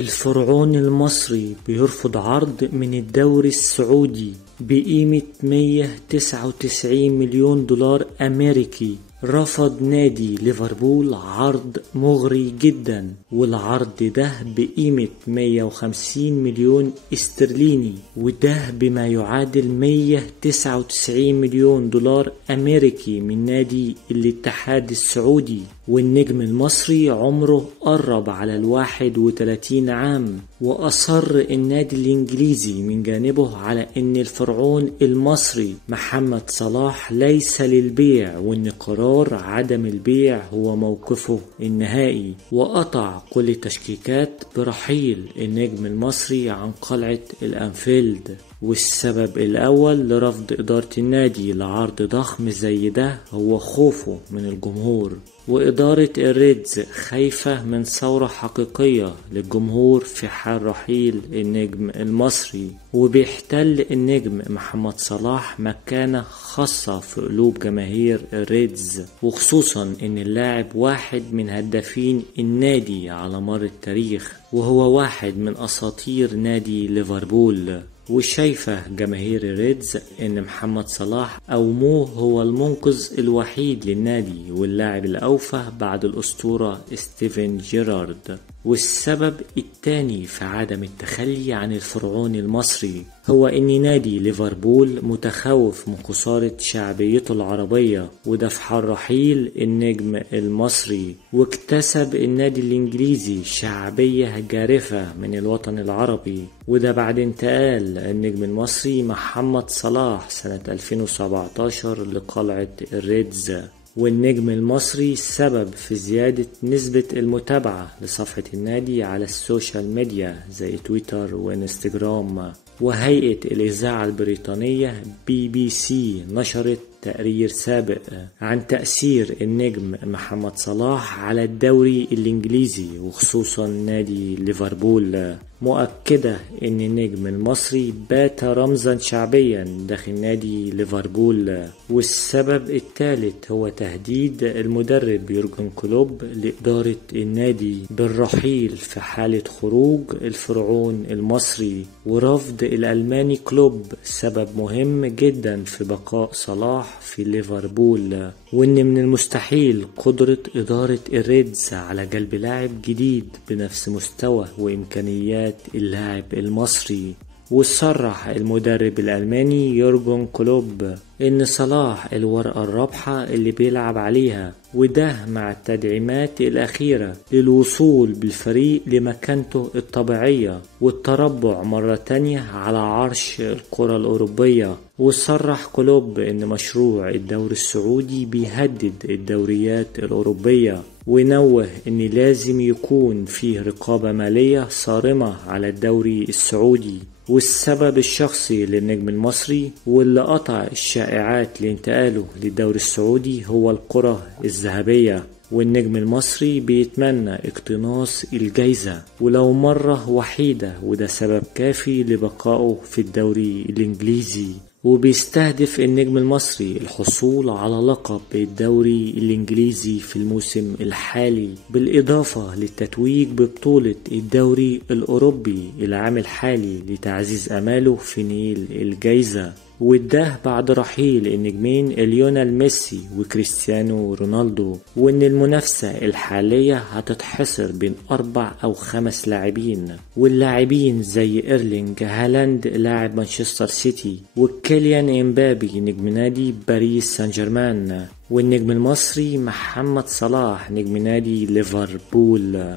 الفرعون المصري بيرفض عرض من الدوري السعودي بقيمة 199 مليون دولار أمريكي. رفض نادي ليفربول عرض مغري جدا، والعرض ده بقيمة 150 مليون استرليني، وده بما يعادل 199 مليون دولار أمريكي من نادي الاتحاد السعودي. والنجم المصري عمره قرب على 31 عام، وأصر النادي الإنجليزي من جانبه على أن الفرعون المصري محمد صلاح ليس للبيع، وأن قرار عدم البيع هو موقفه النهائي، وقطع كل التشكيكات برحيل النجم المصري عن قلعة الأنفيلد. والسبب الأول لرفض إدارة النادي لعرض ضخم زي ده هو خوفه من الجمهور، وإدارة الريدز خايفة من ثورة حقيقية للجمهور في حال رحيل النجم المصري، وبيحتل النجم محمد صلاح مكانة خاصة في قلوب جماهير الريدز، وخصوصا ان اللاعب واحد من هدافين النادي على مر التاريخ، وهو واحد من أساطير نادي ليفربول. وشايفة جماهير الريدز ان محمد صلاح او مو هو المنقذ الوحيد للنادي واللاعب الاوفى بعد الاسطورة ستيفن جيرارد. والسبب الثاني في عدم التخلي عن الفرعون المصري هو ان نادي ليفربول متخوف من خسارة شعبيته العربية، وده في حال رحيل النجم المصري. واكتسب النادي الانجليزي شعبية جارفة من الوطن العربي، وده بعد انتقال النجم المصري محمد صلاح سنة 2017 لقلعة الريدز. والنجم المصري سبب في زيادة نسبة المتابعة لصفحة النادي على السوشيال ميديا زي تويتر وانستجرام. وهيئة الإذاعة البريطانية BBC نشرت تقرير سابق عن تأثير النجم محمد صلاح على الدوري الإنجليزي وخصوصا نادي ليفربول، مؤكدة ان النجم المصري بات رمزا شعبيا داخل نادي ليفربول. والسبب الثالث هو تهديد المدرب يورجن كلوب لإدارة النادي بالرحيل في حالة خروج الفرعون المصري، ورفض الألماني كلوب سبب مهم جدا في بقاء صلاح في ليفربول. وان من المستحيل قدرة إدارة الريدز على جلب لاعب جديد بنفس مستوى وإمكانيات اللاعب المصري. وصرح المدرب الألماني يورجن كلوب ان صلاح الورقة الرابحة اللي بيلعب عليها، وده مع التدعيمات الأخيرة للوصول بالفريق لمكانته الطبيعية والتربع مرة تانية على عرش الكرة الأوروبية. وصرح كلوب ان مشروع الدوري السعودي بيهدد الدوريات الأوروبية، ونوه ان لازم يكون فيه رقابة مالية صارمة على الدوري السعودي. والسبب الشخصي للنجم المصري واللي قطع الشائعات لانتقاله للدوري السعودي هو الكرة الذهبية، والنجم المصري بيتمنى اقتناص الجايزة ولو مرة وحيدة، وده سبب كافي لبقائه في الدوري الإنجليزي. وبيستهدف النجم المصري الحصول على لقب الدوري الإنجليزي في الموسم الحالي، بالإضافة للتتويج ببطولة الدوري الأوروبي العام الحالي لتعزيز أماله في نيل الجايزة. وده بعد رحيل النجمين ليونيل ميسي وكريستيانو رونالدو، وان المنافسة الحالية هتتحصر بين 4 أو 5 لاعبين، واللاعبين زي إيرلينج هالاند لاعب مانشستر سيتي، وكيليان امبابي نجم نادي باريس سان جيرمان، والنجم المصري محمد صلاح نجم نادي ليفربول.